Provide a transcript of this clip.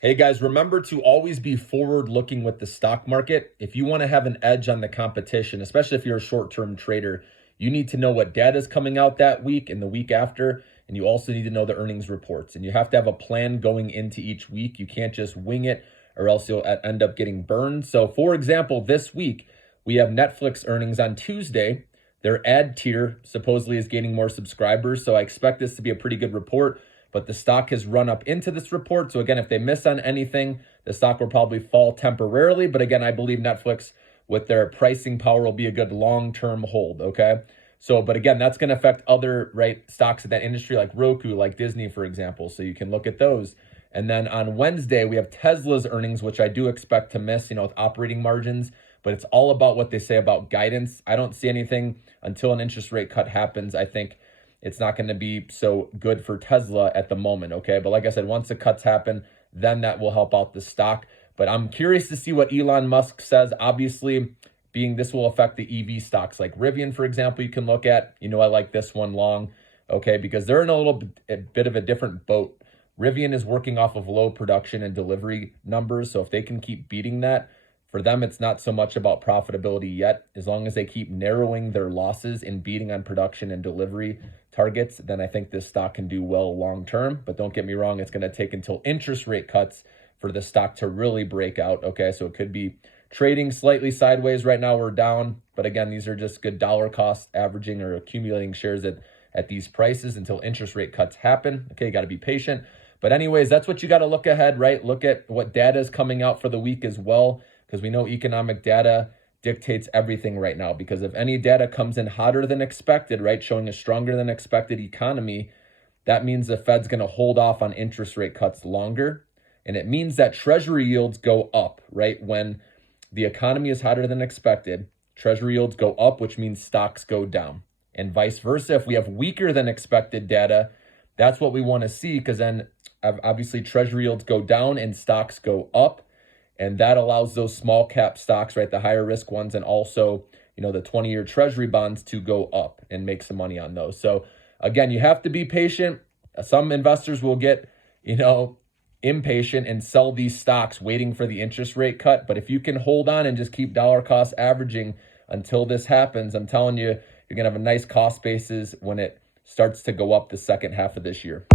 Hey guys, remember to always be forward looking with the stock market. If you want to have an edge on the competition, especially if you're a short term trader, you need to know what data is coming out that week and the week after. And you also need to know the earnings reports. And you have to have a plan going into each week. You can't just wing it or else you'll end up getting burned. So, for example, this week we have Netflix earnings on Tuesday. Their ad tier supposedly is gaining more subscribers. So, I expect this to be a pretty good report. But the stock has run up into this report. So again, if they miss on anything, the stock will probably fall temporarily. But again, I believe Netflix with their pricing power will be a good long-term hold, okay? So, but again, that's going to affect other, right, stocks in that industry like Roku, like Disney, for example. So you can look at those. And then on Wednesday, we have Tesla's earnings, which I do expect to miss, with operating margins. But it's all about what they say about guidance. I don't see anything until an interest rate cut happens. I think it's not going to be so good for Tesla at the moment, okay? But like I said, once the cuts happen, then that will help out the stock. But I'm curious to see what Elon Musk says. Obviously, being this will affect the EV stocks like Rivian, for example, you can look at. I like this one long, okay, because they're in a bit of a different boat. Rivian is working off of low production and delivery numbers. So if they can keep beating that, for them, it's not so much about profitability yet. As long as they keep narrowing their losses and beating on production and delivery targets, then I think this stock can do well long term. But don't get me wrong, it's going to take until interest rate cuts for the stock to really break out. Okay, so it could be trading slightly sideways. Right now we're down. But again, these are just good dollar cost averaging or accumulating shares at these prices until interest rate cuts happen. Okay, you got to be patient. But anyways, that's what you got to look ahead, right? Look at what data is coming out for the week as well, because we know economic data dictates everything right now. Because if any data comes in hotter than expected, right, showing a stronger than expected economy, that means the Fed's going to hold off on interest rate cuts longer. And it means that treasury yields go up, right? When the economy is hotter than expected, treasury yields go up, which means stocks go down. And vice versa, if we have weaker than expected data, that's what we want to see, because then obviously treasury yields go down and stocks go up. And that allows those small cap stocks, right, the higher risk ones, and also, the 20-year treasury bonds to go up and make some money on those. So again, you have to be patient. Some investors will get, impatient and sell these stocks waiting for the interest rate cut. But if you can hold on and just keep dollar cost averaging until this happens, I'm telling you, you're going to have a nice cost basis when it starts to go up the second half of this year.